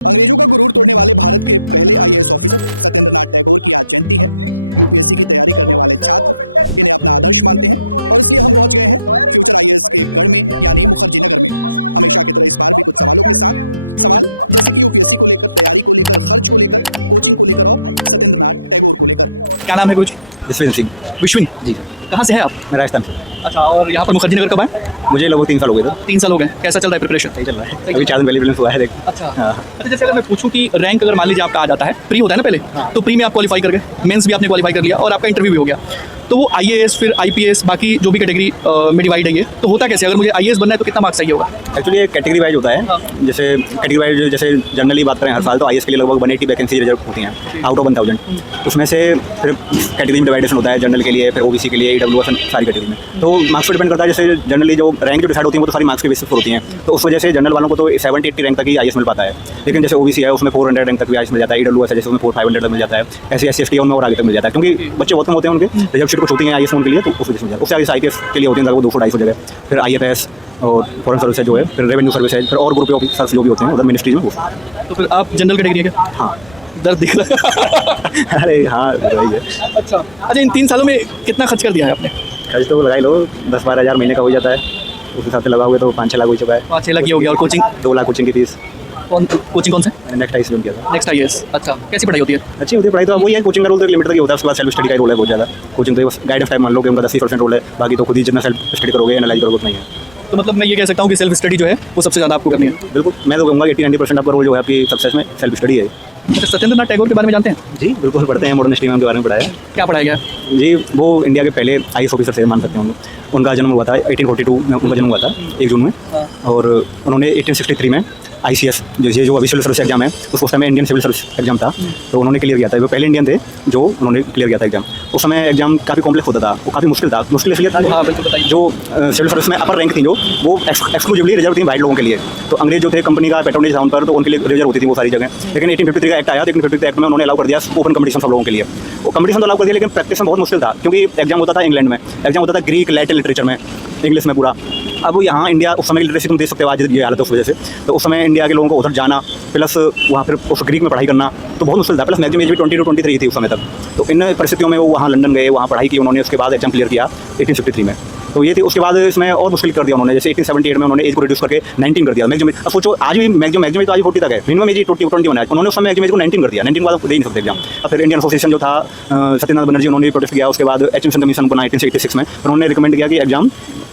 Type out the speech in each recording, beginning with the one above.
अंग्रेजों का गुरूर तोड़ने वाले भारत के पहले आईएएस ऑफिसर सत्येंद्र नाथ टैगोर की आज जयंती है। यूपीएससी की तैयारी करने वाले छात्र इन्हें अपना आदर्श मानते हैं और इसलिए हम पहुंच गए हैं फ्यूचर आईएएस के गढ़ में यानी मुखर्जी नगर में। हमेशा की तरह इस बार भी कुछ सवालों के साथ सवाल जैसे कि यूपीएससी को लेकर, तैयारी को लेकर, खर्च को लेकर, कोचिंग को लेकर और सत्येंद्र नाथ टैगोर को लेकर। क्या नाम है गुरुजी? विश्विन सिंह। विश्विन जी, कहाँ से हैं आप? मैं राजस्थान से। अच्छा, और यहाँ पर मुखर्जी नगर कब आए? मुझे लगभग 3 साल हो गए थे। 3 साल हो गए। कैसा चल रहा है प्रिपरेशन? सही चल रहा है। अभी 4 दिन पहले प्रीलिम्स हुआ है देख। अच्छा अच्छा, जैसे अगर मैं पूछूं कि रैंक अगर मान लीजिए आपका आ जाता है, प्री होता है ना पहले, तो प्री में आप क्वालिफाई कर गए, मेंस भी आपने क्वालिफाई कर लिया और आपका इंटरव्यू भी हो गया, तो वो आईएएस फिर आईपीएस बाकी जो भी कैटेगरी में डिवाइड है ये तो होता कैसे? अगर मुझे आईएएस बनना है तो कितना मार्क्स चाहिए होगा? एक्चुअली ये कैटेगरी वाइज होता है। जैसे कैटेगरी वाइज जैसे जनरली बात करें हर साल तो आईएएस के लिए लगभग 180 वैकेंसी रिजर्व होती हैं आउट ऑफ 1000। उसमें से फिर कैटेगरी में डिवाइडेशन होता है, जनरल के लिए, फिर ओबीसी के लिए, ईडब्ल्यूएस, सारी कैटेगरी में। तो मार्क्स पर डिपेंड करता है। जैसे जनरली जो रैंक जो डिसाइड होती है वो तो सारी मार्क्स के बेसिस पर होती हैं, तो उस वजह से जनरल वालों को तो 70-80 रैंक तक ही आईएएस मिल पाता है। लेकिन जैसे ओबीसी है उसमें 400 रैंक तक भी आईएएस मिल जाता है, ईडब्ल्यूएस है जैसे उसमें 400-500 तक मिल जाता है, ऐसे एससी उनमें और आगे तक मिल जाता है क्योंकि बच्चे बहुत कम होते हैं उनके, रिजर्व शीट कुछ होती हैं आईएएस उनके लिए, तो उस वजह से मिल जाता है। उससे आगे आईपीएस के लिए होती हैं वो 200-250 जगह, फिर आईएफएस और फॉरेन सर्विस जो है, फिर रेवेन्यू सर्विस है, फिर और ग्रुप ऑफिसर्स जो भी होते हैं उधर मिनिस्ट्री में। तो फिर आप जनरल कैटेगरी है क्या? हाँ, दर्द दिख रहा है। अरे हाँ वही है। अच्छा, इन 3 सालों में कितना खर्च कर दिया है आपने? खर्च तो लगा ही लो 10-12 हज़ार महीने का हो जाता है, उस हिसाब से लगा हुए तो 5-6 लाख हो चुका है। 5-6 लाख की हो गया। और कोचिंग? 2 लाख कोचिंग की फीस। कोचिंग कौन सा? नेक्स्ट आईएएस ज्वाइन किया था। Next IAS. अच्छा, कैसी पढ़ाई होती है? अच्छी होती है पढ़ाई तो। वही है, कोचिंग का रोल तो एक लिमिट तक ही होता है, उसके बाद सेल्फ स्टडी का रोल है बहुत ज़्यादा। कोचिंग तो बस गाइडेंस टाइप मान लो कि उनका 10% रोल है, बाकी तो खुद ही जितना सेल्फ स्टडी करोगे, एनालाइज करोगे उतना ही है। तो मतलब मैं ये कह सकता हूँ कि सेल्फ स्टडी जो है वो सबसे ज़्यादा आपको करनी है? बिल्कुल, मैं तो कहूँगा 80-90% आपका रोल जो है आपकी सक्सेस में सेल्फ स्टडी है। अच्छा, सत्येंद्र नाथ टैगोर के बारे में जानते हैं? जी बिल्कुल, पढ़ते हैं, मॉडर्न स्ट्रीम के बारे में पढ़ा है। क्या पढ़ाया गया? जी वो इंडिया के पहले आईएएस ऑफिसर से मान सकते हैं हम लोग। उनका जन्म हुआ था 1842 में, उनका जन्म हुआ था 1 जून में, और उन्होंने 1863 में आईसीएस जो अभी सिविल सर्विस एग्जाम है उसको उस समय इंडियन सिविल सर्विस एग्जाम था, तो उन्होंने क्लियर किया था। वो पहले इंडियन थे जो उन्होंने क्लियर किया था एग्जाम। उस समय एग्जाम काफ़ी कॉम्प्लेक्स होता था, वो काफ़ी मुश्किल था। मुश्किल इसलिए था जो सिविल सर्विस में अपर रैंक थी जो वो एक्सक्लूसिवली रिजर्व थी वाइट लोगों के लिए। तो अंग्रेज जो थे कंपनी का पैट्रोनेज था उन पर, तो उनके लिए रिजर्व होती थी वो सारी जगह। लेकिन 1853 का एक्ट आया, 1853 एक्ट में उन्होंने अलाउ कर दिया ओपन कंपटीशन सब लोगों के लिए। वो कंपटीशन तो अलाउ कर दिया लेकिन प्रैक्टिस में बहुत मुश्किल था क्योंकि एग्जाम होता था इंग्लैंड में, एग्जाम होता था ग्रीक लैटिन लिटरेचर में, इंग्लिश में पूरा। अब यहाँ इंडिया उस समय की लिटरेसी तुम देख सकते हो आज ये हालत है उस वजह से। तो उस समय इंडिया के लोगों को उधर जाना प्लस वहाँ फिर उस ग्रीक में पढ़ाई करना तो बहुत मुश्किल था। प्लस मैक्सिमम एज भी 20-23 थी उस समय तक। तो इन परिस्थितियों में वो वहाँ लंदन गए, वहाँ पढ़ाई की उन्होंने, उसके बाद एग्जाम क्लियर किया 1853 में। तो ये थी। उसके बाद इसमें और मुश्किल कर दिया उन्होंने, जैसे 1878 में उन्होंने एज को रिड्यूस करके 19 कर दिया मैक्सिमम। अब सोचो आज भी मैक्सिमम तो आज 40 तक है, मिनिमम एज 21 है। उन्होंने उस समय मैक्सिमम एज को 19 कर दिया, 19 के बाद दे नहीं सकते एग्जाम। अब फिर इंडियन एसोसिएशन जो था सत्यनारायण बनर्जी, उन्होंने प्रोटेस्ट किया। उसके बाद एचएमसन कमीशन बना 1886 में, उन्होंने रिकमेंड किया कि एग्जाम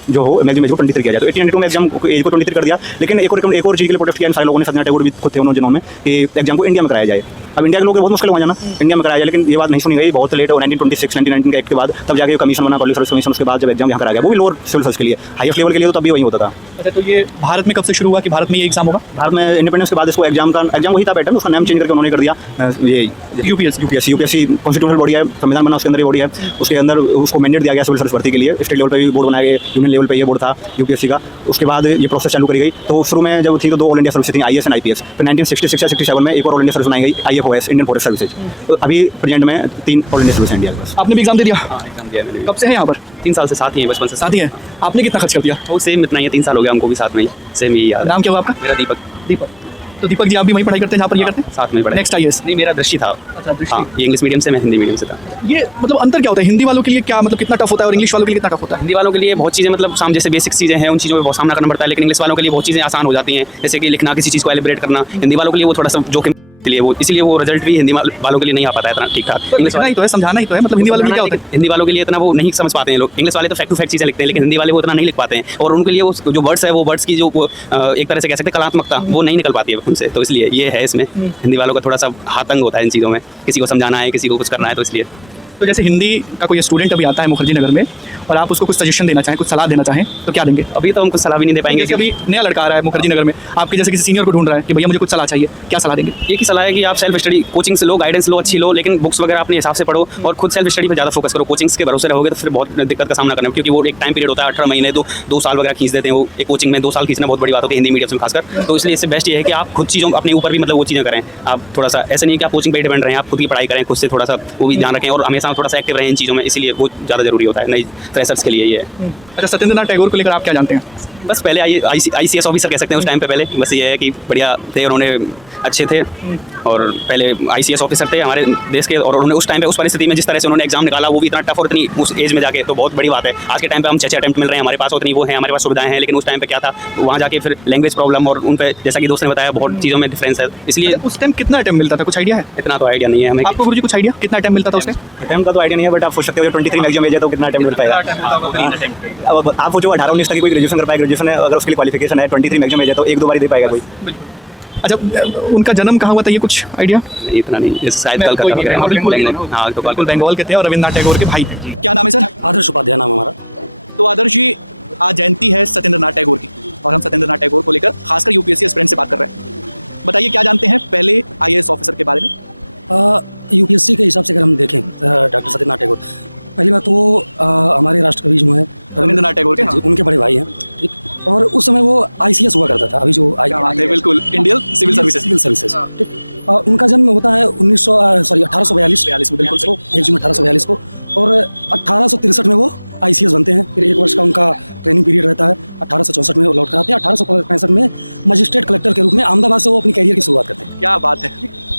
जो हो मैक्सिमम एज को 23 किया जाए। तो 1892 में एग्जाम एज को 23 कर दिया। लेकिन एक और चीज़ के लिए प्रोटेस्ट किया सारे लोगों ने, सत्यनारायण टैगोर भी खुद थे उन्होंने जिन्होंने, कि एग्जाम को इंडिया में कराया जाए। अब इंडिया के लोगों को बहुत मुश्किल हो जाना, इंडिया में कराया जाए, लेकिन ये बात नहीं सुनी गई। बहुत लेट हो 1919 के एक्ट के बाद तब जाके कमीशन बना, पब्लिक सर्विस कमीशन। उसके बाद जब एग्जाम यहाँ कराया गया, वो भी लोअर सिविल सर्विस के लिए, हाईएस्ट लेवल के लिए, तो तब भी वही होता था। अच्छा, तो ये भारत में कब से शुरू हुआ कि भारत में ये एग्जाम होगा? भारत में इंडिपेंडेंस के बाद इसको एग्जाम वही था पैटर्न, उसका नाम चेंज करके उन्होंने कर दिया ये यूपीएससी कॉन्स्टिट्यूशनल बॉडी है, संविधान बना उसके अंदर ये बॉडी है। उसके अंदर उसको मैंडेट दिया गया सिविल सर्विस भर्ती के लिए। स्टेट लेवल पर भी बोर्ड बनाया गया, यूनियन लेवल पर ये बोर्ड था यूपीएससी का। उसके बाद ये प्रोसेस चालू करी गई। तो शुरू में जब थी तो 2 ऑल इंडिया सर्विस थी, आईएएस एंड आईपीएस। फिर 1966 या 67 में एक और ऑल इंडिया सर्विस बनाई गई, आईएफओएस, इंडियन फॉरेस्ट सर्विसेज। तो अभी प्रेजेंट में 3 ऑल इंडिया सर्विस इंडिया के पास। आपने भी एग्जाम दे दिया? हाँ, एग्जाम दिया मैंने। कब से है यहाँ पर? 3 साल से साथ ही है, बचपन से साथ ही है। आपने कितना खर्च कर दिया? वो सेम इतना ही है, 3 साल हो गया हमको भी साथ में ही, सेम यही याद है। नाम क्या हुआ आपका? मेरा दीपक। दीपक। तो दीपक जी आप भी वहीं पढ़ाई करते हैं जहाँ पर ये करते हैं? साथ में पढ़ा। Next IAS? नहीं, मेरा दृष्टि था। अच्छा, दृष्टि। हाँ, ये इंग्लिश मीडियम से, मैं हिंदी मीडियम से था। ये मतलब अंतर क्या होता है? हिंदी वालों के लिए क्या मतलब कितना टफ होता है और इंग्लिश वालों के लिए कितना टफ होता है? हिंदी वालों के लिए बहुत चीज़ें मतलब जैसे बेसिक चीज़ें हैं उन चीज़ों में बहुत सामना करना पड़ता है, लेकिन इंग्लिश वालों के लिए बहुत चीज़ें आसान हो जाती हैं, जैसे कि लिखना, किसी चीज़ को एलिब्रेट करना। हिंदी वालों के लिए वो थोड़ा सा जोखिम के लिए, वो इसलिए वो रिजल्ट भी हिंदी वालों के लिए नहीं आ पाता है इतना ठीक ठाक। इंग्लिश ही तो है, समझाना ही तो है। मतलब हिंदी वालों के लिए क्या होता है? हिंदी वालों के लिए इतना वो नहीं समझ पाते हैं लोग। इंग्लिश वाले तो फैक्ट टू फैक्ट चीज़ें लिखते हैं, लेकिन हिंदी वाले वो इतना नहीं लिख पाते हैं। और उनके लिए वो जो वर्ड्स है, वो वर्ड्स की जो एक तरह से कह सकते हैं कलात्मकता, वो नहीं निकल पाती है उनसे। तो इसलिए ये है इसमें हिंदी वालों का थोड़ा सा हाथंग होता है इन चीज़ों में, किसी को समझाना है, किसी को कुछ करना है, तो इसलिए। तो जैसे हिंदी का कोई स्टूडेंट अभी आता है मुखर्जी नगर में और आप उसको कुछ सजेशन देना चाहें, कुछ सलाह देना चाहें, तो क्या देंगे? अभी तो हम कुछ सलाह भी नहीं दे पाएंगे। जैसे अभी नया लड़का आ रहा है मुखर्जी नगर में, आपके जैसे किसी सीनियर को ढूंढ रहा है कि भैया मुझे कुछ सलाह चाहिए, क्या सलाह देंगे? ये की सलाह है कि आप सेल्फ स्टडी कोचिंग से लो, गाइडेंस लो, अच्छी लो, लेकिन बुक्स वगैरह अपने हिसाब से पढ़ो और खुद सेल्फ स्टडी पर ज़्यादा फोकस करो। कोचिंग्स के भरोसे रहोगे तो फिर बहुत दिक्कत का सामना करना, क्योंकि वो एक टाइम पीरियड होता है 18 महीने, तो 2 साल वगैरह खींच देते हैं वो एक कोचिंग में। 2 साल खींचना बहुत बड़ी बात होती है हिंदी मीडियम में खासकर। तो इसलिए इससे बेस्ट ये है कि आप खुद चीज़ों अपने ऊपर भी मतलब वो चीज़ें करें। आप थोड़ा सा ऐसे नहीं कि आप कोचिंग पर डिपेंड रहें, आप खुद की पढ़ाई करें, खुद से थोड़ा सा वो भी ध्यान रखें और हमेशा थोड़ा सा एक्टिव रहें इन चीज़ों में, इसलिए वो ज़्यादा जरूरी होता है नई फ्रेशर्स के लिए ये है। अच्छा, सत्येंद्र नाथ टैगोर को लेकर आप क्या जानते हैं? बस पहले ICS ऑफिसर कह सकते हैं उस टाइम पे। पहले बस ये है कि बढ़िया थे, उन्होंने अच्छे थे और पहले ICS ऑफिसर थे हमारे देश के, और उन्होंने उस टाइम पे उस परिस्थिति में जिस तरह से उन्होंने एग्जाम निकाला वो भी इतना टफ और इतनी उस एज में जाके, तो बहुत बड़ी बात है। आज के टाइम पे हम 6 अटेम्प्ट मिल रहे हैं हमारे पास, उतनी वो है हमारे पास सुविधाएं हैं, लेकिन उस टाइम पे क्या था, वहाँ जाके फिर लैंग्वेज प्रॉब्लम और उन पे जैसा कि दोस्त ने बताया बहुत चीज़ों में डिफरेंस है। इसलिए उस टाइम कितना अटेम्प्ट मिलता था, कुछ आइडिया है इतना तो आइडिया नहीं है हमें। आपको गुरुजी? कुछ आइडिया कितना अटेम्प्ट मिलता था उस टाइम? अटेम्प्ट का तो आइडिया नहीं है, बट आप सोच सकते हो 23 मैक्सिमम एज है तो कितना अटेम्प्ट मिल पाएगा। अब आप सोचो 18-19 तक कोई ग्रेजुएशन कर पाए, ग्रेजुएशन है अगर उसके लिए क्वालिफिकेशन है, 23 मैक्सिमम एज है तो 1-2 बार ही दे पाएगा कोई। अच्छा, उनका जन्म कहाँ हुआ था, ये कुछ आइडिया? इतना नहीं, ये शायद कोई नहीं, कलकत्ता हाँ, बिल्कुल हाँ तो बिल्कुल बंगाल के थे और रविन्द्रनाथ टैगोर के भाई थे। क्या नाम है सर? आदर्श उपाध्याय नाम हमारा। तो आदर्श जी, आज जयंती है सत्येंद्रनाथ टैगोर की और हम सत्येंद्रनाथ टैगोर को लेकर खासकर UPSC एस्पिरेंट से बात कर रहे हैं। बताइए क्या जानते हैं पहले IAS ऑफिसर के बारे में? UPSC के हिसाब से अगर हम देखें डॉक्टर सत्येंद्रनाथ टैगोर, पहली बात तो वो हमारे राष्ट्रकवि जो हैं रविन्द्रनाथ टैगोर के, हाँ। उनके बड़े भाई हैं, ठीक। और उस समय वो ICS हुआ करता था, अभी जो बिल्कुल इंडियन सिविल सर्विसेज, ठीक। उनका जन्म होता है 1842 में, बिल्कुल 1 जून 1842 को, और 1863 में वो ICS बनते हैं। फिर 1 वर्ष का उनका ट्रेनिंग पीरियड रहता है, 1864 में वो लौट कर आते हैं। 1865 में मजिस्ट्रेट कलेक्टर के रूप में अहमदाबाद से वो अपनी कैरियर की शुरुआत करते हैं। क्या बात है।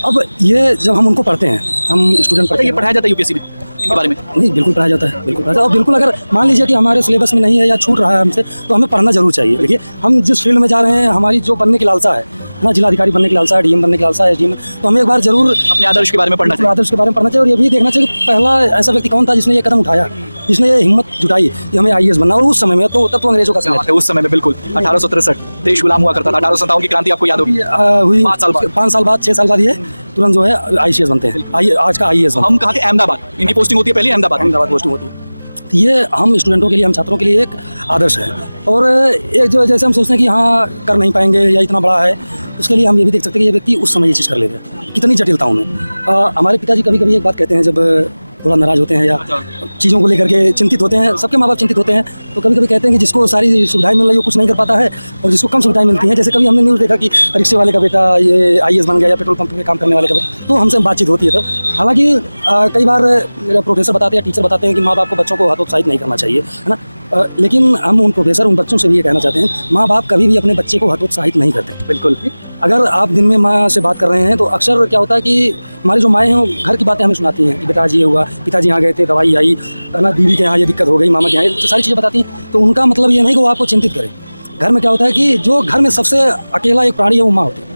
अब ये जब हम उनको पढ़ते हैं, हम स्टूडेंट पढ़ते ये हैं, पढ़ाया जाता है UPSC में इनके बारे में? नहीं, बिल्कुल पढ़ाया जाता है, बिल्कुल पढ़ाया जाता है। और बिल्कुल अगर मान लीजिए कि हमारे सिलेबस में नहीं है या छूट रहा है हमसे, तो हमें पढ़ना जरूर चाहिए। देखिए, हम जिस फील्ड में जा रहे हैं, हमारी जो बनने की लालसा है ना, जिलाधिकारी बनने की लालसा है, DM बनने की लालसा है, SDM, तो हमें एक बार जरूर अपने आदर्श के बारे में पढ़ना चाहिए। आदर्श के बारे में पढ़ना चाहिए। और ये भी देखना चाहिए कि पहला ऐसा व्यक्ति कौन था जिसने ये कदम उठाया, जिसने ये हिम्मत जुटाई कि हमें IAS बनना। और उस समय में तो तब तो अंग्रेजों का समय था। उस समय में बिल्कुल 1863 देश गुलाम हुआ करता था। 1857 की क्रांति आपको याद होगी, हुई 5 साल बाद, 5 साल बाद, 6 साल बाद ये तुरंत जो है ICS बनते हैं। आज का IAS हम कहाँ थे? अहमदाबाद। इनकी पोस्टिंग होती है पहले अहमदाबाद पोस्टिंग होती है। तो ये हम स्टूडेंटों के लिए, हम छात्रों के लिए एक आदर्श है। और एक जो जैसे हम सोचते हैं कि हाँ कर नहीं पाएंगे या इतना बड़ा है, उसके लिए हम ये भी देख सकते हैं कि ये व्यक्ति उस समय ये चीज़ कर ले गया, कितनी जटिलताओं में। हमारे पिताजी कभी कभी एक बात कहते हैं, जब थोड़ा नाराज़ होते हैं या चीज़ों को लेकर के चिंतित होते हैं, सबके माँ बाप चिंतित होते हैं, तो कभी कभी कहते हैं कि जिसको सारी सुविधाएं मिल रही है वो कुछ नहीं कर पाता है, और जिसको कम सुविधाएं मिलती हैं, जैसे कभी हमने न्यूज़ देखा कि रिक्शे वाले का बेटा ये IAS बन गया, या पेट्रोल पंप पे काम करने वाले का बेटा, तो हमसे बातचीत होती है। तो हालांकि कई बार प्रोफेसर बताते हैं, टीचर बताते हैं कि माँ बाप को बच्चों को हतोत्साहित नहीं करना चाहिए, है ना। लेकिन हम उन प्रोफेसर, उन बच्चों से भी ये कहना चाहते हैं, माँ बाप कभी भी अपने बच्चे को हतोत्साहित नहीं करते। बिल्कुल। अगर आप दिन में माँ से बात कर रहे हैं, तो अक्सर क्या होता है कि हमारी जो माएँ हैं वो घर की बातें हमें सुनाती हैं कि बेटा आज ये हुआ, पिताजी यहाँ गए थे, दवाई आई, है ना, दीदी के यहाँ ये दिक्कत हो गई, मामा के यहाँ, तो सारी चीज़ें बताती हैं। तो उनका मतलब ये नहीं कि वो आपको चिंतित करें। घर में क्या होता है कि जो घर में सबसे अकेला एक प्राणी है वो माँ होती है।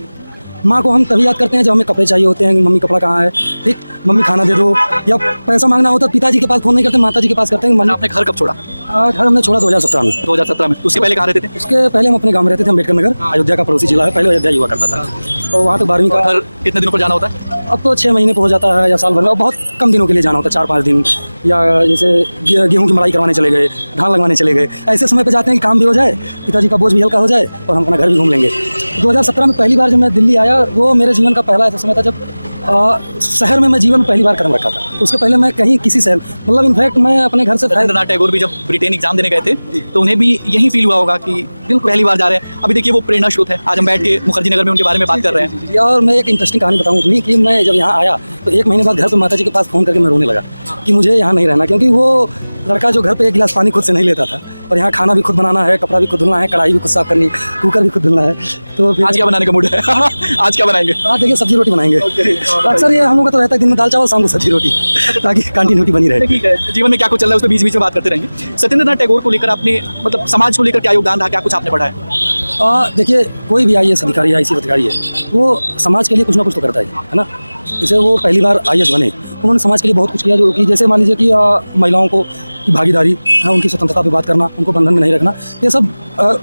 माँ को हम तभी याद करते हैं जब हमें कपड़े चाहिए होते हैं, मम्मी कपड़ा कहाँ है, ठीक, मम्मी खाना दे दो, या पैसा मांगना होता है पिताजी के पास फ़ोन नहीं करते, माता जी के पास करते हैं। आपने घर कब छोड़ा? घर हमने छोड़ा 2017 में। 2017 में। उसके पहले कहाँ रहते थे? उसके पहले हम अपने गाँव में रहते थे, अम्बेडकर नगर, अयोध्या का पड़ोसी जिला है, पहले अयोध्या हुआ करता था। तो वहाँ तो 12वीं का। घर कितने दिनों पर जाना होता है? अब तो 6 महीने पर हो जाता है या साल भर में, और बहुत कम दिनों के लिए जाना होता है, 4-5 दिन, या जैसे गेहूं की मड़ाई करवाने चले गए, धान लगवाने चले गए, ऐसे समय पे जाते हैं कि काम भी हो जाए, पिताजी का बोझ भी हल्का हो जाए और हम अपना घर भी घूम लेंगे। 2017 में पहली बार जब मैं दिल्ली आया, वो मेरे जीवन का पहला ऐसा समय था जब शहर में मैं जीवन में पहली बार कदम रखा था। उसके पहले मैं कहीं किसी शहर, मतलब इनफैक्ट मैं अपने घर से। रविन्द्रनाथ टैगोर भी जब ब्रिटेन एग्जाम देने गए थे तो उन्हें भी यही फील हुआ होगा कि पहली बार जा रहे हैं। अभी देखिए वो प्रेरणा स्रोत है। आज हम बैठ के मुखर्जी नगर में उनके बारे में बात कर रहे हैं। और मैं एक इंटरेस्टिंग कहानी बताऊँ अपनी, कि मैं जब यहाँ आया तो 1 महीने बाद घर पर माता जी के पास फ़ोन करके मैं रोने लगा कि मुझे यहाँ नहीं रहना, क्योंकि वो लड़का जो घर पे 1 गिलास पानी खुद से नहीं लेता था, और यहाँ खाना भी खुद बनाना है, कपड़ा भी खुद धुलना है, कढ़ाई भी खुद साफ करनी, कुकर भी खुद धुलना है। तो फिर आज क्या बनाने का मूड है? आज क्या बनाएंगे? आज देखिए सब्जी रोटी बनाएंगे। अक्सर ये हम लोग का तो रहता है दिन में दाल चावल, शाम को सब्जी रोटी, ताकि कंटिन्यूटी बनी रहे। ठीक है, जीवन में क्या कुछ चल रहा है उस पर बीच बीच में बात करते रहेंगे। सत्येंद्रनाथ टैगोर को लेकर आपने, मतलब समाज को लेकर क्या योगदान रहा, क्या कुछ आपने पढ़ा है? देखिए, कोई भी IAS अधिकारी है, ICS अधिकारी है, वो समाज के लिए कुछ ना कुछ तो करता है ना। जैसे वो पहली बार IAS बने, उन्होंने समाज के लिए बहुत कुछ किया, जो कि जैसे मान लीजिए कि महिलाओं को की भागीदारी है, उनकी स्वतंत्रता पे बात करना, उनको बंधन में नहीं रखना, ये सब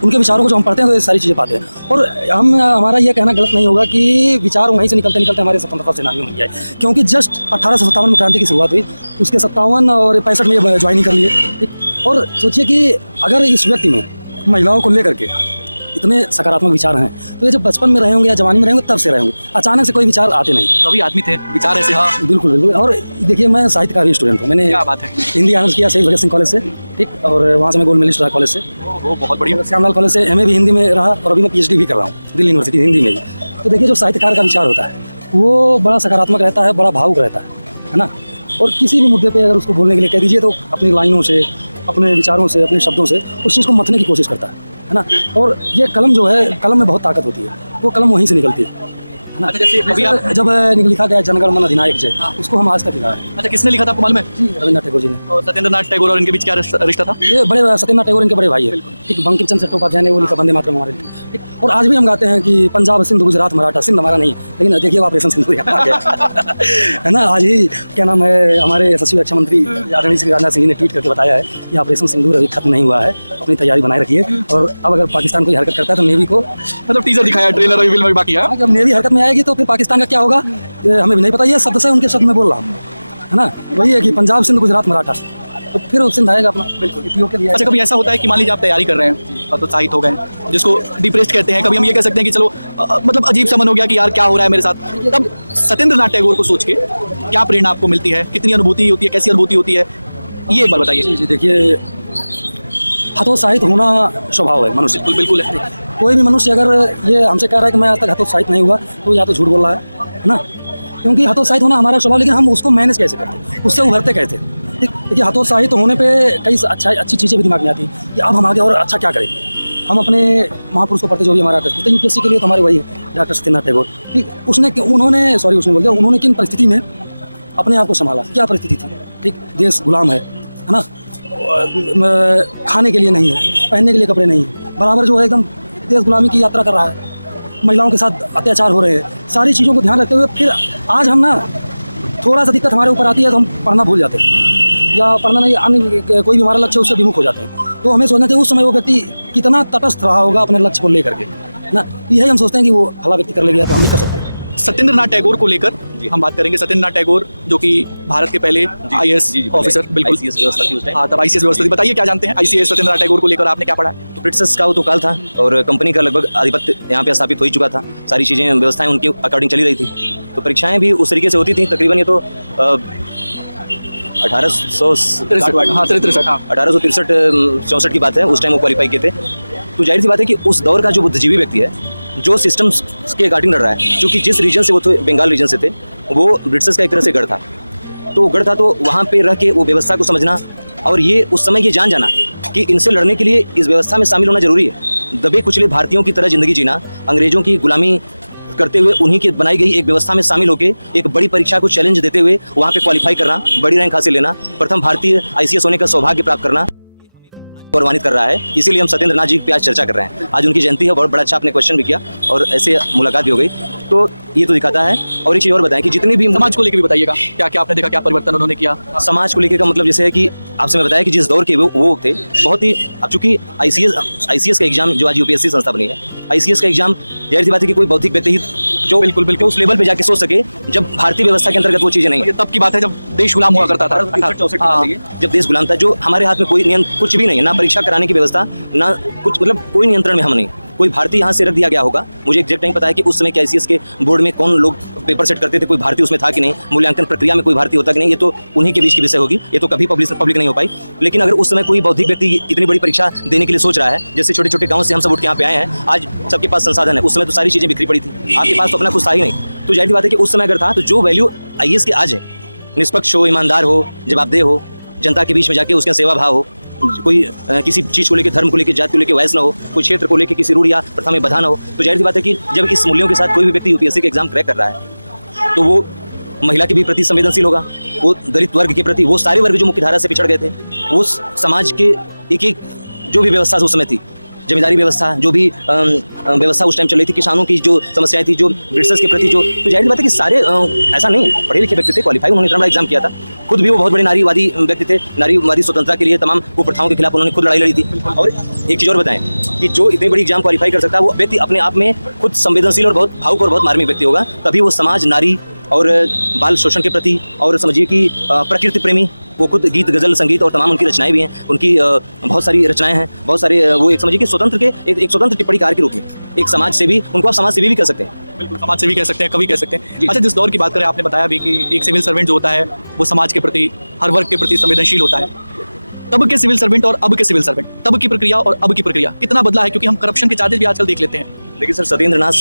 उनके विचारों को जो हम पढ़ते हैं तो ये सारी चीज़ें पाते हैं। और हमारा ये कहना गलत नहीं होगा कि विचार वहीं से निकलते निकलते हमारे स्वतंत्रता सेनानियों में गए, क्योंकि जस्ट 1857 में क्रांति की शुरुआत हुई, उसके 57 और 65 में ये ज्वाइनिंग कर लिए, ठीक। और सोचिए कि अगर इस व्यक्ति में महिलाओं को लेकर के इतने सकारात्मक विचार हैं, तो ये जब बचपन में रहे होंगे या जवानी में रहे होंगे तब से रहे होंगे, अचानक से कोई विचार आते नहीं। तो अभी आदमी थे, विचार ऐसे। हाँ बिल्कुल बिल्कुल। और देखिए, मैं साहित्य का भी स्टूडेंट हूँ। मैंने क्या बात है। हिंदी ऑनर्स किया शहीद भगत सिंह कॉलेज से, ठीक, और वहाँ से मैं गोल्ड मेडलिस्ट रहा कॉलेज से। वो बहुत बढ़िया। श्यामलाल कॉलेज से MA भी हिंदी में रहा, और अभी मैं PhD भी कर रहा हूँ दिल्ली यूनिवर्सिटी हिंदी में ही। तो देखिए, जो साहित्यकार का विचार होता है वो बड़ा सकारात्मक रहता है, बड़ा भावुक रहता है ना। और किसी भी मुद्दे पर अगर उसको बोलने के लिए कह दीजिए तो अपनी लाइनों से, अपने विचारों से, अपने शब्दों से उस चीज़ को मथने की कोशिश करता है। है ना। और ये कलम जो है, कलम में बहुत ताकत होती है, वो कलम वहीं से निकलती है ना। अच्छा, जैसे अभी आप जब लिखा गया जनगण मन अधिनायक जय, उसको हम आज तक लिखा है। अच्छा, किसने लिखा था आपको मालूम है? जी, रविन्द्रनाथ टैगोर जी ने। और सत्येंद्रनाथ टैगोर और इनके बीच क्या रिश्ता था? ये बड़े सत्येंद्रनाथ टैगोर इनके बड़े भाई है, ठीक। बंकिम चंद्र चट्टोपाध्याय ने वो लिखा वंदे मातरम हमारे लिए, ठीक। और आज भी हम गाते हैं कि पंजाब सिंध गुजरात मराठा, सिंध हमारा नहीं है, लेकिन देखिए ऑपरेशन सिंधु यहाँ आ गया है ना। आज ही क्या नाम है, हमारे यशस्वी रक्षा मंत्री आदरणीय श्री राजनाथ सिंह जी ने ट्वीट करके बताया है कि ऑपरेशन सिंधु अभी खत्म नहीं हुआ है, अपनी तैयारी बनाए रखिए। और अब अगर पाकिस्तान कोई हरकत करता है तो नेवी को, मतलब टीजर दिखाया, ट्रेलर अभी फिल्म में बाकी है। जब नेवी हरकत में आएगी तो फिर पाकिस्तान का क्या होगा ये हमें भी नहीं पता। ये शब्द से उनके शब्द में बोल रहा हूँ, है ना। वही है कि पंजाब सिंध गुजरात मराठा, तो फिर सिंध आएगा अपना, बिल्कुल उपयोग के लिए। अच्छा, कभी ऐसा होता है कि मान लीजिए आप तैयारी कर रहे हैं और तो उत्साहित हो गए, जिसको डिप्रेस्ड कहते हैं, कभी हम ये कह सकते हैं कि चलो मतलब अजीब सा मन हो गया कि यार क्या हो रहा है मेरे साथ, तब सत्येंद्रनाथ टैगोर को सोच के क्या प्रेरणा आपको मिलती है, कितनी अनुभूति होती है, कैसी अनुभूति होती है, ये एक बार बताइए। जी, देखिए, हतोत्साहित होना स्वभाव है मनुष्य, बिल्कुल बिल्कुल है। कोई भी मनुष्य अगर ये हमसे कह रहा है कि मैं आज तक हतोत्साहित नहीं हुआ, तो या तो झूठ बोल रहा है ना। क्योंकि हतोत्साहित होना हमारा स्वभाव, लेकिन हम उसको मैनेज कैसे करते, उससे उभरते कैसे, ठीक। देखिए, हतोत्साहित होने पे कई अच्छी चीज़ें भी दिमाग में आती हैं कि अब हम आगे और अच्छा क्या करें। हम अपने महापुरुष को पढ़ते, जो भी हमारा करते, यूपीएससी के लिए तो हमारे वही डॉक्टर सत्येंद्रनाथ टैगोर, ठीक। उसने बोल दिया, उन्होंने किन परिस्थिति में अपने आप को संभाला, क्या परिस्थिति थी, ठीक। देश गुलाम है ना, खाने के लिए नहीं है, पहनने के लिए कपड़े नहीं है, बराबर जो है एकदम देश गुलामी की यात्रा कर रहा है, महिलाओं के साथ अत्याचार हो रहे हैं, सारी चीज़ों को ध्यान रखते हुए फिर आज हम ना थोड़ा सा दिक्कत हमारे ऊपर आती है तो हम पढ़ना भूल जाते हैं, या पढ़ना नहीं, अन्य कोई भी हमारा लक्ष्य उससे विमुख हो जाते हैं। तो हमें सोचना चाहिए उस समय वो व्यक्ति कितना तटस्थ रहा होगा अपने लक्ष्य को लेकर के ना। यही हम सोचते हैं कि वो भला व्यक्ति कर ले गया तो हम भी कर सकते हैं। सत्येंद्रनाथ टैगोर को लेकर हम बात करेंगे। सत्येंद्रनाथ टैगोर जो कि भारत के पहले आईएएस ऑफिसर, बिल्कुल ICS व्यवस्था थी उस टाइम। हाँ, तब आईसीएस व्यवस्था थी। बताइए क्या जानते हैं आईसीएस सत्येंद्रनाथ टैगोर को लेकर, आपने क्या पढ़ा? तो ब्रिटिशर्स का वो तो काल था और कंपनी का लगभग आधिपत्य यहाँ पे स्थापित हो ही चुका था, सारी चीज़ें व्यवस्थाएं उनके अकॉर्डिंग चली रही थी, तो परीक्षाएं भी उस तरीके से होती थी। तकरीबन ये तो 1863 की बात है, उस टाइम वो क्वालिफाई किए थे। तो जाहिर सी बात है कि उस दौर का जो बुद्धिजीवी व्यक्ति है, जो सिस्टम्स के अकॉर्डिंग लड़ रहा है, क्योंकि जिस रीजन से वो तो बंगाल रीजन से थे, वो ब्रिटिशर्स का एक तरह से गढ़ था, तो गढ़ था, तो वहाँ पे रह के वो व्यवस्था को समझना और ये उस समय ये जान जाना कि इनसे लड़ने के लिए इस व्यवस्था में शामिल होना जरूरी है। दबे कुचले भारतीयों की तरह ज़िंदगी जीना, अंग्रेज़ों की गुलामी करते हुए उन्हीं की बनाई गई एक व्यवस्था में शामिल होकर एक बड़ी परीक्षा को चैलेंज देते हुए वहाँ पे क्वालिफाई करना, बड़ी रैंक हासिल लेना, प्रथम भारतीय आईसीएस होने का सौभाग्य प्राप्त करना गौरवान्वित कर रहा है। इसीलिए हम सत्येंद्रनाथ जी की आज चर्चा कर रहे हैं। आज उनकी जयंती है, बहुत बड़ा अच्छा आपने क्वेश्चन भी किया और ऐसे मुलाकात भी हो गई, तो ये तो दिखाता है। और एक चीज़ और बताएं कि जितनी भी समाज को लेकर भी बताइएगा, क्या क्या आपने देखा, क्या परिवर्तन उन्होंने किया समाज को लेकर का मतलब जैसे है कि आपसे मैं बताया कि जिस दौर के वो थे, बहुत ही, अब चूंकि आईसीएस का एग्जाम जो आज यूपीएससी संस्था बनी है, आईसीएस का एग्जाम जाहिर सी बात है कि कोई बौद्धिक व्यक्ति ही जो बिल्कुल उस लेवल पे जाके सोच सके, जब भारतीय व्यवस्था के अंतर्गत वो चीज़ें नहीं है। तब की बात है जब देश गुलाम हुआ करता था, 1864 जब देश गुलाम था, जो हमारे हाथ में कोई कुछ भी नहीं है, ना परीक्षा कराने की व्यवस्था, ना कुछ, मतलब कोई नियंत्रण में हम नहीं, कोई भारतीय यहाँ से रख दिया गया होगा। मुझे एग्जैक्ट नहीं पता है कि उस समय के आईसीएस के बोर्ड में कौन लोग पेपर सेट करते थे, कोई भारतीय उसमें था कि नहीं, मूल्यांकन प्रक्रिया में कोई भारतीय होता कि नहीं, ये तो उन्हीं के बीच की विषय होगी, ये तो कभी पब्लिक नहीं हो पाई। लेकिन अगर उस समय कोई बौद्धिक व्यक्ति इतनी बड़ी परीक्षा देने के लिए सोच रहा है, जैसे छोटे छोटे गाँव से हम सब उठ के यहाँ पे आए हैं, आज सबके पास संसाधन है, उस समय तो सारी चीज़ें बिखरी पड़ी थी, आपके पास तो अपना कुछ था ही नहीं। तो जाहिर बात है कि उस समय अगर था, तो जो वैल्यू आईएएस के आज है, निष्पक्ष हो, ईमानदार हो, जवाबदेह हो, जनता के बीच में जाके उसके सेवा भाव हो, कोई किसी चीज़ को लेकर, धर्म को लेकर, जाति को लेकर वैस ना हो, कोई क्षेत्र को लेकर किसी रूढ़ या प्रथा में बधा ना हो, तो जाहिर सी बात है कि जब इस मूल्यों के साथ कोई भी व्यक्ति यूपीएससी के एग्जाम क्रैक कर रहा है, तो वो महिला के भी प्रति संवेदनशील होगा, वो दलित वर्ग के प्रति, वो सारे वर्ग जो मुख्य धारा से पिछड़ गए थे, वो समाज के एक जो भी व्यवस्था उस समय थी, जमींदारी व्यवस्था, जो भी व्यवस्था उस टाइम चल रही थी, किसानों की जो समस्याएं थी, जो ब्रिटिशर्स के प्रति जो, तो जाहिर बात है कि सारे ऐसा नहीं, पढ़े लिखे व्यक्ति थे, क्वालिफाई, उन्होंने इतना बड़ा एग्जाम किया था, खुद भी वो बहुत बड़े नारीवादी व्यक्ति थे, नारीवादी स्वतंत्रता के लिए, तमाम कुप्रथाओं के खिलाफ उन्होंने खुद लड़ाई लड़ी थी। और एक चीज़ और बताएं कि जो इतनी बड़ी एग्जाम क्वालिफाई कर सकता है, वो व्यक्ति अपने आप में खुद संवेदनशील और बहुत भावुक और बहुत मार्मिक व्यक्ति होगा, तभी वो समाज, नारी और बाल शोषण के प्रति, और समझिए कि प्रकृति प्रेमी, वो खुद गीत, गज़ल, संगीत और तमाम उनकी रचनाएं भी हैं, उनकी बहुत सारी रचनाएं हैं, बहुत सारे, वो एक समझिए कि स्वतंत्र के एक स्वतंत्र टिप्पणीकार के रूप में, एक समाज सेवी, उनको आप समाज सेवी भी कह सकते हैं, बिल्कुल समाज सेवी कह सकते हैं, कवि कह सकते हैं। अच्छा, जिस दौर की बात करें, आपने बताया भी कि एक सिविल सर्वेंट जो होता है वो समाज के प्रति, हर वर्ग के प्रति संवेदनशील होता है। तब के सिविल सर्वेंट और अब के सिविल सर्वेंट, तब की प्रक्रिया और अब की प्रक्रिया कितना बदला है? क्योंकि हम करप्शन के चार्जेस भी आजकल देख लेते हैं। लेकिन सर, सत्येंद्रनाथ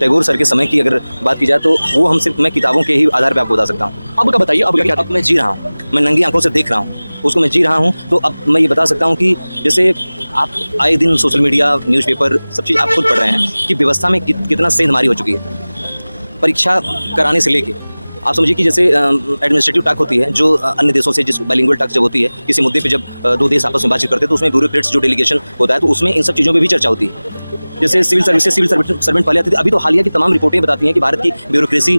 टैगोर सर के समय की अगर बात की जाए, तो वो हम सिर्फ, मैं किताबों के ही आधार पर आपको बता सकता हूँ। अब का बताइए, अब का क्या? अब मैं जी रहा हूँ, मैं नंगी आंखों से देख रहा हूँ, उसको मैं जी रहा हूँ, तो अब मैं ये बता सकता हूँ कि जैसे आप आए दिन सोशल मीडिया, न्यूज़पेपर, सब चीज़ आप खुद पढ़ रहे हैं कि व्यवस्था में कितना सेंधमारी हो चुकी है। परीक्षा कराने से लेके आप समझिए कि जैसे एडमिनिस्ट्रेटिव टॉक होती है, जो अन्य देशों से जिस बाइलिंगुअल टॉक जब होती है, किसी मुद्दे पे जब दो देश आपस में बातचीत करते हैं तो उसमें ब्यूरोक्रेट्स जो डेलीगेशन होता है तो उसमें इन सब चीज़ों पे भी चर्चा होती है। जैसे सिविल सर्वेंट पहले आती थी, अभी तो हालिया की तमाम रिपोर्टें बताती हैं कि भारत की ब्यूरोक्रेसी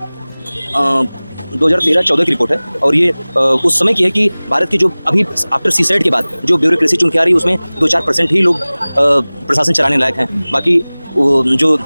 2013-14 की रिपोर्ट है और ये उस समय की है कि भारत की जो अभी आफ्टर सीसेट के बाद जो ब्यूरोक्रेसी चुन के आ रही है उसमें 2-4% ही लोग प्रशासन चलाने लायक हैं। बाकी जो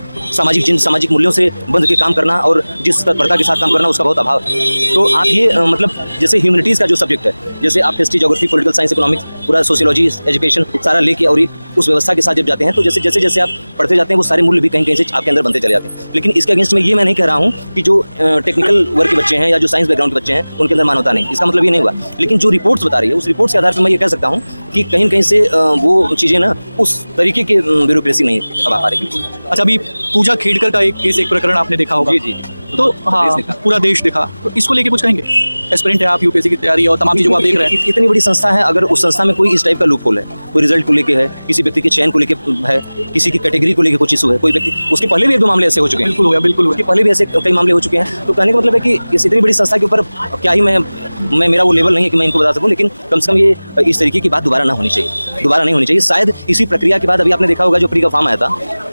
जिन सामाजिक मूल्यों से बंध के काम करना और जिस तत्परता के साथ काम करना उसका बहुत अभाव है। तो आप ये मतलब जैसे ह्यूमैनिटीज़ का जो सब्जेक्ट है, जैसे आप history, geography, political science, economics, पूरा सोशियोलॉजी, एजुकेशन सारा लेके और ये उस व्यवस्था के साथ जब जाते हैं तो जैसे आप पढ़ते जाते हैं वो सारे मूल्य भी कहीं से आपके अंदर बनते चले जाते हैं। लेकिन इसके अगेंस्ट में ये मैं नहीं कह रहा हूँ कि जो टेक्निकल वर्ग के बच्चे हैं या जो साइंस बैकग्राउंड के बच्चे हैं उनके अंदर मानवता नहीं, इसका मतलब ये नहीं हुआ। लेकिन जो रिपोर्ट्स बता रही है उस रिपोर्ट्स के आधार पर मैं ये कह सकता हूँ कि कहीं न कहीं से वो चीज़ें ना उस तरीके की ब्यूरोक्रेसी नहीं अब आ पा रही। अच्छा, अभी पूजा खेड़कर का एक प्रकरण आपने देखा होगा। जी। तो हाँ, पूरा देश देखा, तो इसको लेके कुछ कहेंगे? एस्पिरेंट है आप, यूपीएससी की तैयारी और तमाम चीज़ों को आप देख रहे हैं। इतनी बड़ी संस्था है, अगर उस संस्था में कोई इस टाइप का लूप होल है, कोई रिजल्ट को लेके है, किसी व्यक्ति के चयन को लेके है, किसी की कैटेगरी को लेके कुछ इशू है, कोई व्यक्ति, उसके पहले भी 1-2 मामले ऐसे हो चुके हैं। बिल्कुल हुआ। उसके पहले भी ऐसे कई मामले हो चुके हैं। तो कहने का मतलब है कि इस इतनी बड़ी संस्था के ऊपर क्या ही मैं मेरा वो लेवल नहीं है कि मैं इनको बता सकूं, लेकिन कम से कम ये इस तरीके की बात दोबारा नहीं होनी चाहिए। शायद इसी प्रक्रिया के बाद अभी आपने देखा होगा जो प्री का फॉर्म आया था,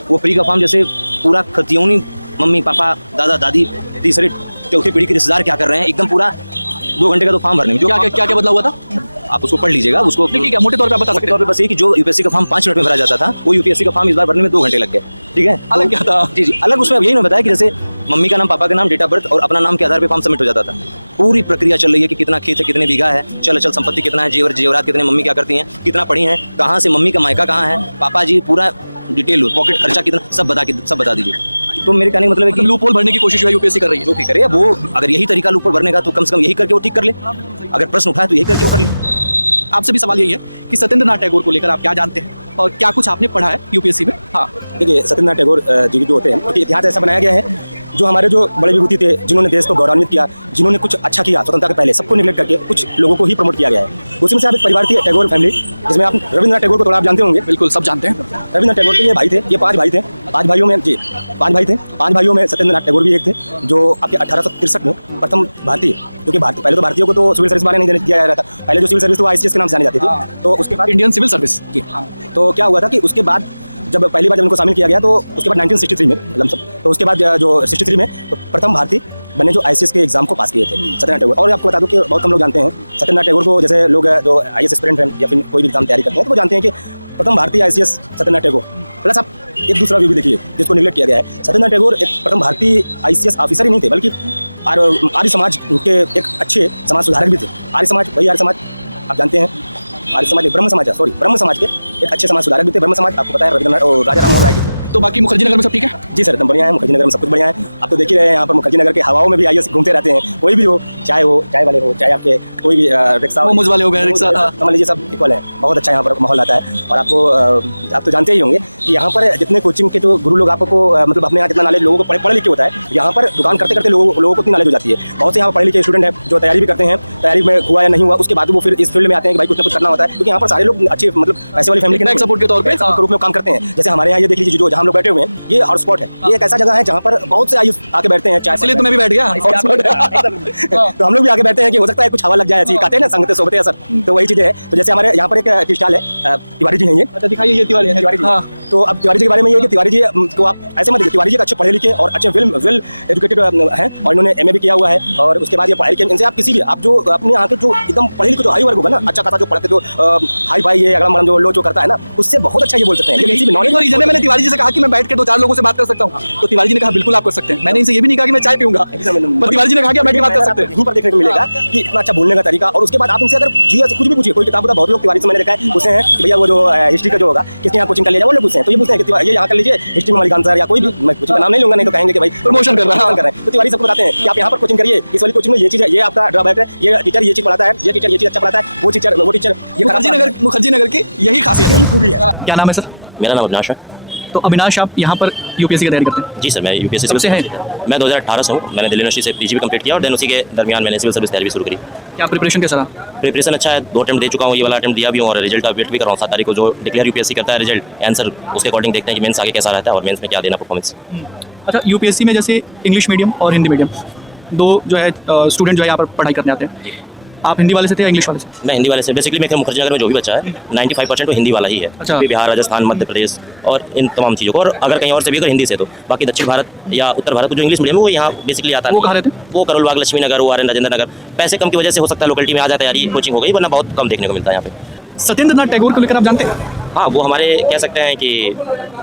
वो प्री का फॉर्म जैसे पूरा खतियोनी मम्मी पापा दादा दादी तीसरे चौथे पीढ़ी के रिश्तेदार क्या कर रहे हैं, एकदम पूरा 2 घंटे का तो फॉर्म भरने में जो क्या बदला हुआ था? आप उसको पढ़ लीजिएगा। उसको ठीक है, मोटे तौर पे आप बता सकते हैं। बस ये कि जो यूपीएससी का फॉर्म 5 मिनट में भरा जाता था, वो यूपीएससी का फॉर्म इस बार भरने में 2 घंटे लग गए। ठीक है, अलग क्या था? जी, अलग उसमें यही नहीं बताया कि जैसे मम्मी का नाम, पापा का नाम, डेट ऑफ बर्थ और अपना नाम के आधार पे फॉर्म सबमिट हो जाता था। पूरी प्रक्रिया चल रही है कि कितना खेत है, कितने बीघा है, चल अचल संपत्ति कितना है, जेवरात कितने, मम्मी क्या करती हैं, कितना पढ़ी हैं, कहाँ से मम्मी का मायका कहाँ है, पापा जी पूरा डिटेल, पॉकेट खर्चा कितना, सब बता दीजिए। तो मेरे कहने का मतलब है कि लूप होल भरने की कोशिश यूपीएससी कर रही है। जो भी करे वो, अगर यही तरीका लूप होल भरने का तो कम से कम यही करके वो ठीक कर ले। अगर प्रश्न उठाए तो यही करके वो कर ले। आपसे भी सवाल यही है कि सत्येंद्रनाथ टैगोर को लेकर आप क्या जानते हैं और क्या कुछ आपने पढ़ा है यूपीएससी में? हाँ, देखिए, सत्येंद्रनाथ टैगोर जी जो होते हैं, क्योंकि इतिहास ऐसा बनाया गया है, जो हमारे जो बड़े विभूति थे, जिन्होंने देश को गौरवान्वित किया, जिन्होंने कुछ अच्छा किया स्वतंत्रता के पहले, सबको निगलेक्ट करके कुछ लोगों को ही प्रमोट किया गया है। उसी में से आप एक परिवार थी टैगोर फैमिली, जिसमें आप रविंद्रनाथ टैगोर को थोड़ा आप जानते होंगे। बिल्कुल, सब जानते हैं। रविंद्रनाथ टैगोर के ये भाई थे, ये 5 भाई थे। 5 भाइयों में 5 भाइयों में सत्येंद्रनाथ टैगोर भी एक थे, जो आपके 1863 में प्रथम भारतीय, क्योंकि पहले तो भारतीयों को तो सिविल सर्विस बारे नहीं दिया जा रहा था। पहले जो सिविल सर्विस तो ICS के नाम से जानी जाती थी। तो उसके बाद इंडियन सिविल सर्विस। जी, तो क्या हुआ था कि उसके बाद जब पहली बार जब उनको शामिल किया गया तो उसके बाद 1963 में लमसम, तो उसके बाद जो 63 में तो प्रथम भारतीय बने जो ICS के एग्जाम को पास किए थे सत्येंद्रनाथ टैगोर। और आपको बता दूं कि बहुत कम लोग जानते हैं सत्येंद्रनाथ टैगोर को, जैसे लोग जो IAS एस्पिरेंट हैं या फिर कोई भी एग्जाम तैयारी करते हैं तो वो जानते हैं कि प्रथम भारतीय ICS सत्येंद्रनाथ टैगोर। प्लस आप एक दूसरा व्यू भी देखिए जिसको निगलेक्ट किया गया है। सत्येंद्रनाथ टैगोर एक प्रथम भारतीय ICS ऑफिसर ही नहीं थे, बल्कि आर्य समाज के एक अच्छे समाज सुधारक भी थे। आर्य समाज आप जानते हैं, आर्य समाज ब्रह्म समाज के एक अच्छे समाज सुधारक भी थे। ब्रह्म समाज आपको पता है रविंद्रनाथ और राजा राम मोहन राय जी। तो बाकी मुखर्जी नगर में सब ठीक है? जी सर, एकदम बढ़िया है। मुखर्जी नगर में सब कुछ बढ़िया है। आप तो देख ही रहे हैं, यहाँ पर मुखर्जी नगर के हवाओं में भी IAS घूमते रहते हैं। कोई भी हो, चाय वाले हो, चाहे आपके कोई भी रिक्शा मोमोज वाले हो गए, रिक्शा, समझ लीजिए, सब इक्वल है। बहुत अच्छा यहाँ पर माहौल आता है। और आपको आप तो जानते ही होंगे कि यहाँ पर जितने कोचिंग के जो गुरु लोग आपको मतलब अपने यहाँ जितना नॉलेज लोगों को पढ़े लिखे होता है, यहाँ पर दुकान करते करते लोगों को इतनी नॉलेज हो जाती है। बहुत से यहाँ पढ़े लिखे स्टूडेंट हैं जो तैयारी भी करते हैं, तैयारी में हुआ या नहीं हुआ, उसके बाद वो फिर इस फील्ड में आते हैं कि भाई कुछ ना कुछ करना होता है, क्योंकि यहाँ पर सारे लोग अच्छे मतलब पैसे वाली फैमिली के सपोर्ट के तौर पे रूप में काम करते हैं। जैसे हमारे यहाँ ये देख लीजिए, जो जहाँ हम लोग बैठे हुए हैं, ये हॉटस्पॉट है। ये एक ऐसा जगह है जहाँ पर बहुत से आयुष आके बैठते हैं। चाय, इसलिए तो मैं भी बैठ गया। तो हम लोग भी आके बैठते हैं कि हो सकता है कुछ हवा लग जाए, ऐसी कहते हैं ना, संगते सोबते असर। तो वही चीज़ें है। तो जैसे हमारे यहाँ पर एक क्रिस्टल है, तिवारी जी हैं ये। अच्छा, दिखाइए, ये तिवारी जी। हाँ, तो अब तिवारी जी के बारे में ये है कि तिवारी जी को आप ऐसे मत देखिए, तिवारी जी अच्छे पढ़े लिखे और अच्छे वेल एजुकेटेड हैं और इन्होंने MA भी किया हुआ है। और उसके बाद ये पढ़ाई के इनसे आप किसी भी आप जो अपने यहाँ के जो एकदम पढ़े लिखे जो हाई वर्ग होगा ना, अच्छा खासा जो पढ़ते जो हाई फाई ये अगला मरम जो लो जो करता है ना, उससे बहुत अच्छा ये बोल सकते हैं। मैंने तिवारी जी से कहा कि मैं बैठ के 2-4 लोगों से बात कर सकता हूँ, तो तिवारी जी ने कहा बिल्कुल आप कर सकते हैं। मैंने इनसे ये भी नहीं कहा कि मैं चाय पीऊंगा, पर तिवारी जी ने कहा कि आप बैठ के बात कर सकते हैं। यहीं पर देखने को मिलेगा कि इतना अच्छा बोलने का तरीका। और उसके बाद आप इनसे अगर जी कुछ भी पूछिए, कोई किताब बहुत लोग तिवारी से मैंने देखा है पूछते हैं कि भैया वो जो हिस्ट्री का जो होगा किसने यहाँ कोचिंग कर लिया, वो लोग पूछते हैं। तो ये पूछते हैं कि ये यहाँ कर लीजिए हिस्ट्री में मलिकान सर या कोई भी, मैं कुछ नाम नहीं लूंगा, नहीं तो कहेंगे कि भाई प्रमोशन कर रहे हैं। तो तिवारी सबको बताते हैं कि आप यहाँ पर कोचिंग करिए, इस वाली कोचिंग में ये चीज़ है, ये आपका ड्रॉबैक है, ये टीचर ये चीज़ पढ़ाता है, ये टीचर ये चीज़ अच्छा पढ़ाता है, वो टीचर ये मुखर्जी नगर की यही खासियत है, खूबी है। क्या नाम है सर? मेरा नाम अविनाश है। तो अविनाश, आप यहाँ पर यूपीएससी की तैयारी करते हैं? जी सर, मैं यूपीएससी कब से हैं? मैं 2018 से हूँ। मैंने दिल्ली यूनिवर्सिटी से PG भी कंप्लीट किया और देन उसी के दरमियान मैंने सिविल सर्विस तैयारी भी शुरू करी। क्या प्रिपरेशन कैसा रहा? प्रिपरेशन अच्छा है, 2 अटेम्प्ट दे चुका हूँ, ये वाला अटेम्प्ट दिया भी हूँ और रिजल्ट का वेट भी कर रहा हूँ। 7 तारीख को जो डिक्लेयर यूपीएससी करता है रिजल्ट आंसर, उसके अकॉर्डिंग देखते हैं कि मेंस आगे कैसा रहता है और मेंस में क्या देना परफॉर्मेंस। अच्छा, यूपीएससी में जैसे इंग्लिश मीडियम और हिंदी मीडियम दो जो है स्टूडेंट जो है यहाँ पर पढ़ाई करने आते हैं, आप हिंदी वाले से थे या इंग्लिश वाले से? मैं हिंदी वाले से, बेसिकली मेरे मुखर्जी नगर में जो भी बच्चा है 95% वो हिंदी वाला ही है। अच्छा। बिहार, राजस्थान, मध्य प्रदेश और इन तमाम चीज़ों को, और अगर कहीं और से भी अगर हिंदी से तो बाकी दक्षिण भारत या उत्तर भारत को जो इंग्लिश मीडियम है वो यहाँ बेसिकली आता है। वो कहाँ रहते? वो करोल बाग, लक्ष्मी नगर, वो राजेंद्र नगर। पैसे कम की वजह से हो सकता है लोकेलिटी में आ जाता है यार, ये कोचिंग हो गई, वरना बहुत कम देखने को मिलता है यहाँ पे। सत्येंद्र नाथ टैगोर को लेकर आप जानते हैं? हाँ, वो हमारे कह सकते हैं कि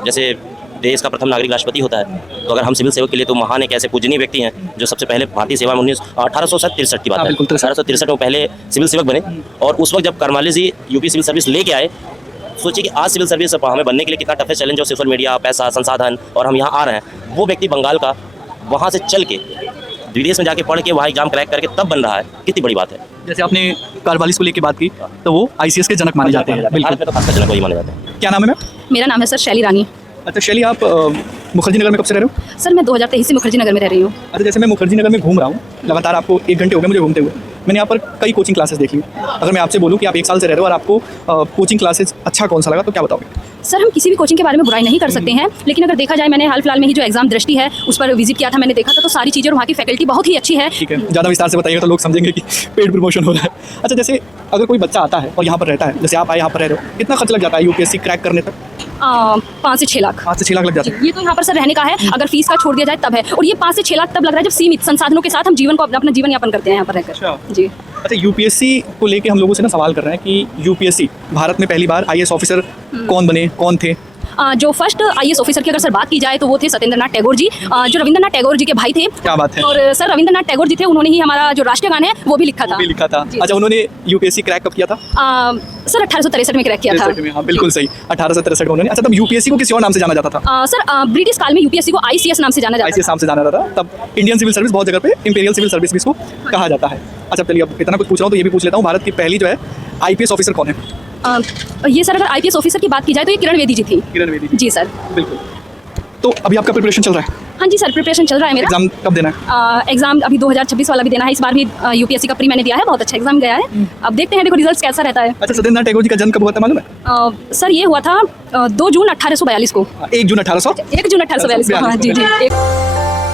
जैसे देश का प्रथम नागरिक राष्ट्रपति होता है, तो अगर हम सिविल सेवक के लिए तो महान एक ऐसे पूजनीय व्यक्ति हैं जो सबसे पहले भारतीय सेवा में 1863 की बात हाँ, है, बिल्कुल, 1863 में पहले सिविल सेवक बने। और उस वक्त जब करमाली जी यूपी सिविल सर्विस लेके आए, सोचिए कि आज सिविल सर्विस हमें बनने के लिए कितना टफ है, चैलेंज हो, सोशल मीडिया, पैसा, संसाधन, और हम यहाँ आ रहे हैं। वो व्यक्ति बंगाल का वहाँ से चल के विदेश में जाके पढ़ के वहाँ एग्जाम क्रैक करके तब बन रहा है, कितनी बड़ी बात है। जैसे आपने कारवालिस को लेकर बात की, तो वो आईसीएस के जनक माने जाते हैं। भारत बिल्कुल। में तो खासकर जनक वही माने जाते हैं। क्या नाम है मैम? मेरा नाम है सर शैली रानी। अच्छा शैली, आप मुखर्जी नगर में कब से रह रहे हो? सर मैं 2023 से मुखर्जी नगर में रह रही हूँ। अच्छा, जैसे मैं मुखर्जी नगर में घूम रहा हूँ लगातार, आपको 1 घंटे हो गए मुझे घूमते हुए, मैंने यहाँ पर कई कोचिंग क्लासेस देख ली। अगर मैं आपसे बोलूँ कि आप 1 साल से रह रहे हो और आपको कोचिंग क्लासेस अच्छा कौन सा लगा, तो क्या बताओगे? सर हम किसी भी कोचिंग के बारे में बुराई नहीं कर सकते हैं, लेकिन अगर देखा जाए, मैंने हाल फिलहाल में ही जो एग्जाम दृष्टि है उस पर विजिट किया था, मैंने देखा था तो सारी चीज़ें और वहाँ की फैकल्टी बहुत ही अच्छी है। ठीक है, ज़्यादा विस्तार से बताइएगा तो लोग समझेंगे कि पेड प्रमोशन हो रहा है। अच्छा, जैसे अगर कोई बच्चा आता है और यहाँ पर रहता है, जैसे आप आए यहाँ पर रह रहे हो, कितना खर्च लग जाता है यूपीएससी क्रैक करने तक? 5 से 6 लाख। 5 से 6 लाख लग जाते हैं। ये तो यहाँ पर सर रहने का है, अगर फीस का छोड़ दिया जाए तब है, और ये 5 से 6 लाख तब लग रहा है जब सीमित संसाधनों के साथ हम जीवन को अपना जीवन यापन करते हैं यहाँ पर रहकर। जी। अच्छा, यूपीएससी को लेके हम लोगों से ना सवाल कर रहे हैं कि यूपीएससी भारत में पहली बार आईएएस ऑफिसर कौन बने, कौन थे? जो फर्स्ट आईएएस ऑफिसर की अगर सर बात की जाए तो वो थे सत्येंद्र नाथ टैगोर जी, जो रविंद्रनाथ टैगोर जी के भाई थे। क्या बात है। और सर रविंद्रनाथ टैगोर जी थे, उन्होंने ही हमारा जो राष्ट्रीय गान है वो भी लिखा था। वो भी लिखा था। जी। अच्छा, उन्होंने यूपीएससी क्रैक कब किया था? सर 1863 में क्रैक किया था। 63 में, हाँ बिल्कुल सही, 1863 में उन्होंने। अच्छा, तब यूपीएससी को किसी और नाम से जाना जाता था? सर ब्रिटिश काल में यूपीएससी को आईसीएस नाम से जाना जाता आईसीएस नाम से जाना जाता था। तब इंडियन सिविल सर्विस बहुत जगह पे इंपीरियल सिविल सर्विस भी इसको कहा जाता है। अच्छा चलिए, अब इतना कुछ पूछ रहा हूँ तो ये भी पूछ लेता हूँ, भारत की पहली जो है आईपीएस ऑफिसर कौन है? ये सर अगर आईपीएस ऑफिसर की बात की जाए तो ये किरण बेदी जी थी। किरण बेदी जी सर। बिल्कुल। तो अभी आपका प्रिपरेशन चल रहा है? हाँ जी सर, प्रिपरेशन चल रहा है मेरा। एग्जाम कब देना है? एग्जाम अभी 2026 वाला भी देना है। इस बार भी यूपीएससी का प्री मैंने दिया है, बहुत अच्छा एग्जाम गया है। अब देखते हैं, देखो रिजल्ट कैसा रहता है। अच्छा, सत्येंद्र नाथ टैगोर जी का जन्म कब हुआ था मालूम है? सर ये हुआ था 2 जून 1842 को। 1 जून 1800 1 जून 1842 को। हाँ जी जी।